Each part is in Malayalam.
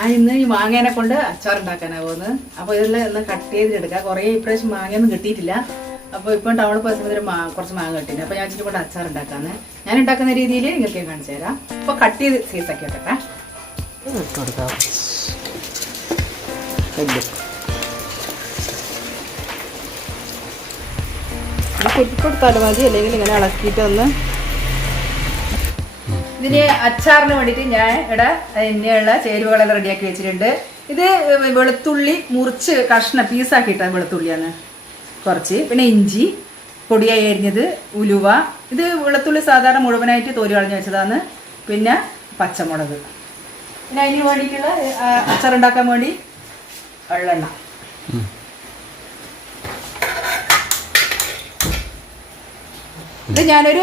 ഞാൻ ഇന്ന് ഈ മാങ്ങേനെ കൊണ്ട് അച്ചാറുണ്ടാക്കാനാണ് പോകുന്നത്. അപ്പോൾ ഇതെല്ലാം ഒന്ന് കട്ട് ചെയ്തെടുക്കാം. കുറേ ഇപ്രാവശ്യം മാങ്ങയൊന്നും കിട്ടിയിട്ടില്ല. അപ്പോൾ ഇപ്പം ടൗണിൽ പോയ സമയത്ത് കുറച്ച് മാങ്ങ കിട്ടിയില്ല. അപ്പോൾ ഞാൻ ഇച്ചിരി കൊണ്ട് അച്ചാർ ഉണ്ടാക്കാന്ന്. ഞാൻ ഉണ്ടാക്കുന്ന രീതിയിൽ നിങ്ങൾക്ക് കാണിച്ചു തരാം. അപ്പോൾ കട്ട് ചെയ്ത് സൈസാക്കി വെക്കട്ടെ. ഇട്ട് കൊടുക്കാം. കൊടുത്താലും മതി, അല്ലെങ്കിൽ ഇങ്ങനെ ഇളക്കിയിട്ടൊന്ന്. ഇതിന് അച്ചാറിന് വേണ്ടിയിട്ട് ഞാൻ ഇവിടെ അതിനുള്ള ചേരുവകളെല്ലാം റെഡിയാക്കി വെച്ചിട്ടുണ്ട്. ഇത് വെളുത്തുള്ളി മുറിച്ച് കഷ്ണം പീസാക്കിയിട്ടാണ് വെളുത്തുള്ളിയാണ് കുറച്ച്. പിന്നെ ഇഞ്ചി പൊടിയായി അരിഞ്ഞത്, ഉലുവ. ഇത് വെളുത്തുള്ളി സാധാരണ മുഴുവനായിട്ട് തോല് കളഞ്ഞ് വെച്ചതാണ്. പിന്നെ പച്ചമുളക്. പിന്നെ അതിന് വേണ്ടിയിട്ടുള്ള അച്ചാറുണ്ടാക്കാൻ വേണ്ടി വെള്ളെണ്ണ. ഇത് ഞാനൊരു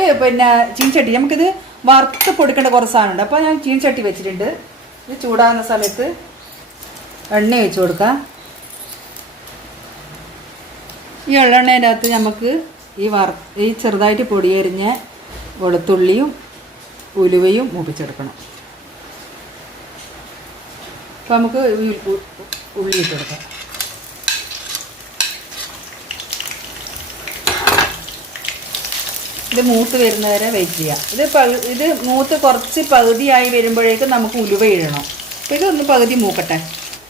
ചീൻചട്ടി, നമുക്കിത് വറുത്ത് പൊടിക്കേണ്ട കുറച്ച് സാധനമുണ്ട്. അപ്പോൾ ഞാൻ ചീൻചട്ടി വെച്ചിട്ടുണ്ട്. ഇത് ചൂടാകുന്ന സമയത്ത് എണ്ണ ഒഴിച്ച് കൊടുക്കാം. ഈ എള്ളെണ്ണേൻ്റെ അകത്ത് നമുക്ക് ഈ ചെറുതായിട്ട് പൊടിയരിഞ്ഞ വെളുത്തുള്ളിയും ഉലുവയും മൂപ്പിച്ചെടുക്കണം. അപ്പോൾ നമുക്ക് ഉള്ളി ഇട്ട് കൊടുക്കാം. ഇത് മൂത്ത് വരുന്നവരെ വെയിറ്റ് ചെയ്യാം. ഇത് മൂത്ത് കുറച്ച് പകുതിയായി വരുമ്പോഴേക്കും നമുക്ക് ഉലുവ ഇടണം. അപ്പോൾ ഇതൊന്ന് പകുതി മൂക്കട്ടെ.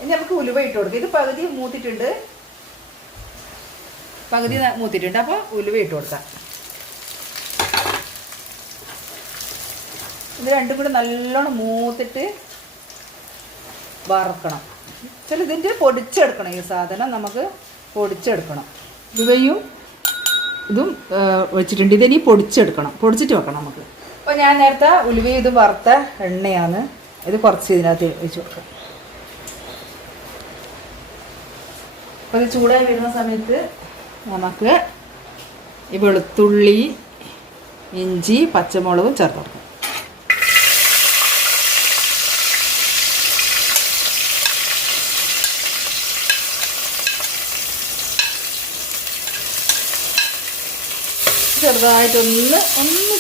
ഇനി നമുക്ക് ഉലുവ ഇട്ട് കൊടുക്കാം. ഇത് പകുതി മൂത്തിട്ടുണ്ട്, അപ്പോൾ ഉലുവ ഇട്ട് കൊടുക്കാം. ഇത് രണ്ടും കൂടെ നല്ലോണം മൂത്തിട്ട് വറുക്കണം. ഇതിൻ്റെ പൊടിച്ചെടുക്കണം. ഈ സാധനം നമുക്ക് പൊടിച്ചെടുക്കണം. ഉലുവയും ഇതും വെച്ചിട്ടുണ്ട്. ഇതിനി പൊടിച്ചെടുക്കണം, പൊടിച്ചിട്ട് വെക്കണം നമുക്ക്. അപ്പോൾ ഞാൻ നേരത്തെ ഉലുവയും ഇതും വറുത്ത എണ്ണയാണ്. ഇത് കുറച്ച് ഇതിനകത്ത് വെച്ച് കൊടുക്കാം. അപ്പോൾ ഇത് ചൂടായി വരുന്ന സമയത്ത് നമുക്ക് ഈ വെളുത്തുള്ളി, ഇഞ്ചി, പച്ചമുളകും ചേർത്ത് കൊടുക്കാം.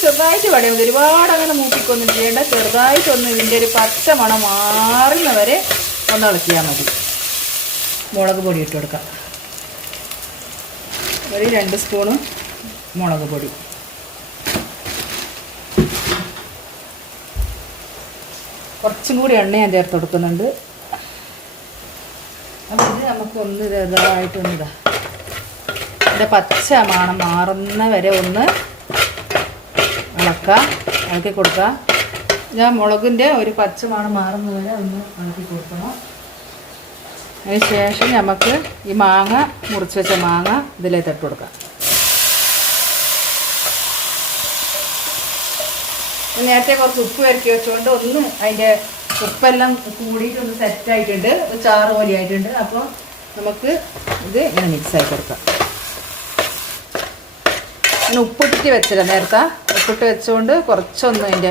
ചെറുതായിട്ട് വടയും. ഒരുപാട് അങ്ങനെ മൂപ്പിക്കൊന്നും ചെയ്യേണ്ട. ചെറുതായിട്ടൊന്ന് ഇതിൻ്റെ ഒരു പച്ച മണം മാറുന്നവരെ ഒന്ന് ഇളക്കിയാൽ മതി. മുളക് പൊടി ഇട്ട് കൊടുക്കാം. ഒരു 2 സ്പൂണ് മുളക് പൊടി. കുറച്ചും കൂടി എണ്ണ ഞാൻ ചേർത്ത് കൊടുക്കുന്നുണ്ട്. അപ്പോൾ ഇത് നമുക്കൊന്ന് ഇതായിട്ടൊന്നിതാ ഇതിൻ്റെ പച്ച മണം മാറുന്ന വരെ ഒന്ന് ഇളക്കി കൊടുക്കുക. ഞാൻ മുളകിൻ്റെ ഒരു പച്ച മണം മാറുന്ന വരെ ഒന്ന് ഇളക്കി കൊടുക്കണം. അതിന് ശേഷം നമുക്ക് ഈ മാങ്ങ മുറിച്ച് വെച്ച മാങ്ങ ഇതിലേക്ക് ഇട്ട് കൊടുക്കാം. നേരത്തെ കുറച്ച് ഉപ്പ് വരക്കി വെച്ചുകൊണ്ട് ഒന്ന് അതിൻ്റെ ഉപ്പെല്ലാം കൂടിയിട്ട് ഒന്ന് സെറ്റായിട്ടുണ്ട്, ചാറ് പോലെ ആയിട്ടുണ്ട്. അപ്പോൾ നമുക്ക് ഇത് ഇങ്ങനെ മിക്സായി കൊടുക്കാം. ഞാൻ ഉപ്പിട്ടിട്ട് വെച്ചില്ല നേരത്തെ. ഉപ്പിട്ട് വെച്ചുകൊണ്ട് കുറച്ചൊന്ന് അതിൻ്റെ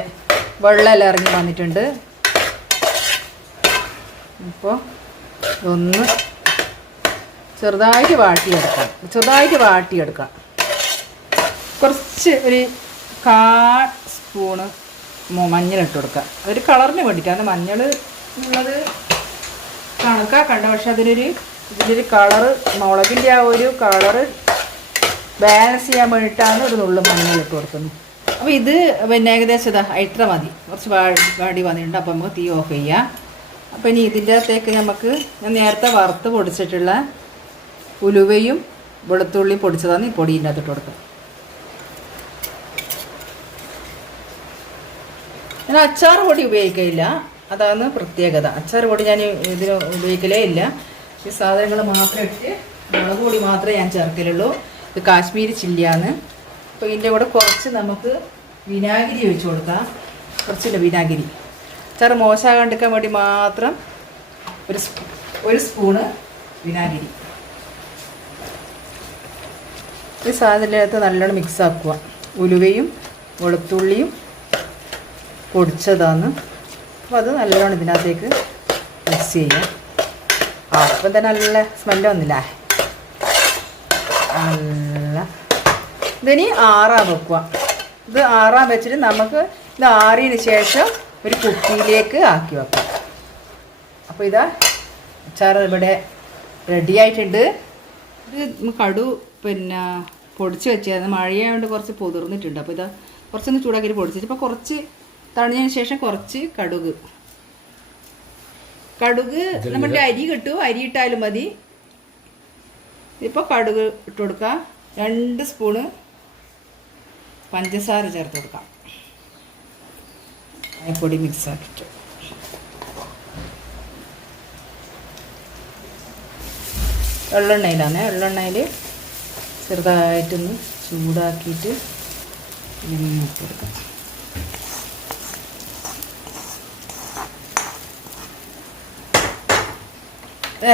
വെള്ളമെല്ലാം ഇറങ്ങി വന്നിട്ടുണ്ട്. അപ്പോൾ ഒന്ന് ചെറുതായിട്ട് വാട്ടിയെടുക്കാം. കുറച്ച് ഒരു 1/4 സ്പൂണ് മഞ്ഞളിട്ട് കൊടുക്കുക. ഒരു കളറിന് വേണ്ടിയിട്ടാണ്. മഞ്ഞൾ ഉള്ളത് കണക്കാക്കണ്ട, പക്ഷെ ഇതിലൊരു കളറ്, മുളകിൻ്റെ ആ ഒരു കളറ് ബാലൻസ് ചെയ്യാൻ വേണ്ടിയിട്ടാണ് ഒരു നുള്ളു മഞ്ഞളിട്ട് കൊടുക്കുന്നത്. അപ്പോൾ ഇത് ഏകദേശം ഇത്ര മതി. കുറച്ച് വാടി വന്നിട്ടുണ്ട്. അപ്പോൾ നമുക്ക് തീ ഓഫ് ചെയ്യാം. അപ്പോൾ ഇനി ഇതിൻ്റെ അകത്തേക്ക് നമുക്ക് ഞാൻ നേരത്തെ വറുത്ത് പൊടിച്ചിട്ടുള്ള ഉലുവയും വെളുത്തുള്ളി പൊടിച്ചതാണ് ഈ പൊടീൻ്റെ അകത്തിട്ട് കൊടുക്കുക. ഞാൻ അച്ചാർ പൊടി ഉപയോഗിക്കില്ല, അതാണ് പ്രത്യേകത. അച്ചാർ പൊടി ഞാൻ ഇതിന് ഉപയോഗിക്കലേ ഇല്ല. ഈ സാധനങ്ങൾ മാത്രം ഇട്ട് മുളക് പൊടി മാത്രമേ ഞാൻ ചേർക്കലുള്ളൂ. ഇത് കാശ്മീരി ചില്ലിയാണ്. അപ്പോൾ ഇതിൻ്റെ കൂടെ കുറച്ച് നമുക്ക് വിനാഗിരി ഒഴിച്ച് കൊടുക്കാം. കുറച്ചില്ല വിനാഗിരി. അച്ചാർ മോശമാകാണ്ടിരിക്കാൻ വേണ്ടി മാത്രം ഒരു സ്പൂണ് വിനാഗിരി. ഈ സാധനത്തിനകത്ത് നല്ലോണം മിക്സ് ആക്കുക. ഉലുവയും വെളുത്തുള്ളിയും പൊടിച്ചതാണ്. അപ്പോൾ അത് നല്ലോണം ഇതിനകത്തേക്ക് മിക്സ് ചെയ്യാം. അപ്പം തന്നെ നല്ല സ്മെല്ല് വന്നില്ല. നല്ല ഇതിനി ആറാൻ വെക്കുക. ഇത് ആറാൻ വെച്ചിട്ട് നമുക്ക് ഇത് ആറിയതിന് ശേഷം ഒരു കുപ്പിയിലേക്ക് ആക്കി വെക്കാം. അപ്പോൾ ഇതാ അച്ചാർ ഇവിടെ റെഡി ആയിട്ടുണ്ട്. ഇത് കടു പിന്നെ പൊടിച്ച് വെച്ചായിരുന്നു, മഴയായതുകൊണ്ട് കുറച്ച് പൊതിർന്നിട്ടുണ്ട്. അപ്പോൾ ഇതാ കുറച്ചൊന്ന് ചൂടാക്കിയിട്ട് പൊടിച്ചിട്ട് ഇപ്പോൾ കുറച്ച് തണിഞ്ഞതിന് ശേഷം കുറച്ച് കടുക് നമ്മുടെ അരി കിട്ടും, അരി ഇട്ടാലും മതി. ഇപ്പോൾ കടുക് ഇട്ട് കൊടുക്കാം. 2 സ്പൂണ് പഞ്ചസാര ചേർത്ത് കൊടുക്കാം. പൊടി മിക്സ് ആക്കിയിട്ട് എള്ളെണ്ണയിലാണ്. എള്ളെണ്ണയിൽ ചെറുതായിട്ടൊന്ന് ചൂടാക്കിയിട്ട് ഇങ്ങനെ ഇട്ട് കൊടുക്കാം.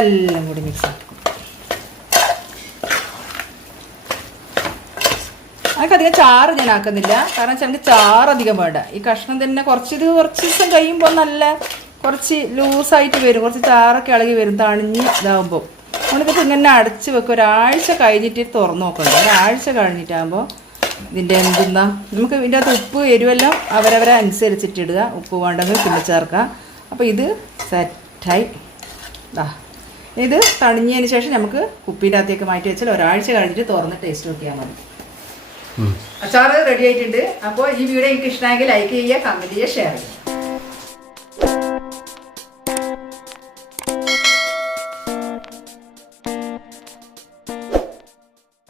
എല്ലാം കൂടി മിക്സ് ആക്കി അധികം ചാറ് ഞാൻ ആക്കുന്നില്ല, കാരണം വെച്ചാൽ എനിക്ക് ചാറ് അധികം വേണ്ട. ഈ കഷ്ണം തന്നെ കുറച്ച് ദിവസം കഴിയുമ്പോൾ നല്ല കുറച്ച് ലൂസായിട്ട് വരും, കുറച്ച് ചാറൊക്കെ ഇളകി വരും തണിഞ്ഞ് ഇതാകുമ്പോൾ. നമ്മളിതിപ്പോൾ ഇങ്ങനെ അടച്ച് വെക്കും. ഒരാഴ്ച കഴിഞ്ഞിട്ട് തുറന്ന് നോക്കണ്ട. ഒരാഴ്ച കഴിഞ്ഞിട്ടാകുമ്പോൾ ഇതിൻ്റെ എന്തെന്നാ നമുക്ക് ഇതിൻ്റെ അകത്ത് ഉപ്പ് എരിവെല്ലാം അവരവരെ അനുസരിച്ചിട്ട് ഇടുക. ഉപ്പ് വേണ്ടെങ്കിൽ പിന്നെ ചേർക്കാം. അപ്പോൾ ഇത് സെറ്റായി. ഇത് തണിഞ്ഞതിന് ശേഷം നമുക്ക് കുപ്പീൻ്റെ അകത്തേക്ക് മാറ്റി വെച്ചാൽ ഒരാഴ്ച കഴിഞ്ഞിട്ട് തുറന്ന് ടേസ്റ്റ് നോക്കിയാൽ മതി. അച്ചാറ് റെഡി ആയിട്ടുണ്ട്. അപ്പോൾ ഈ വീഡിയോ എനിക്ക് ഇഷ്ടമായെങ്കിൽ ലൈക്ക് ചെയ്യുക, കമൻറ്റ് ചെയ്യുക, ഷെയർ ചെയ്യുക.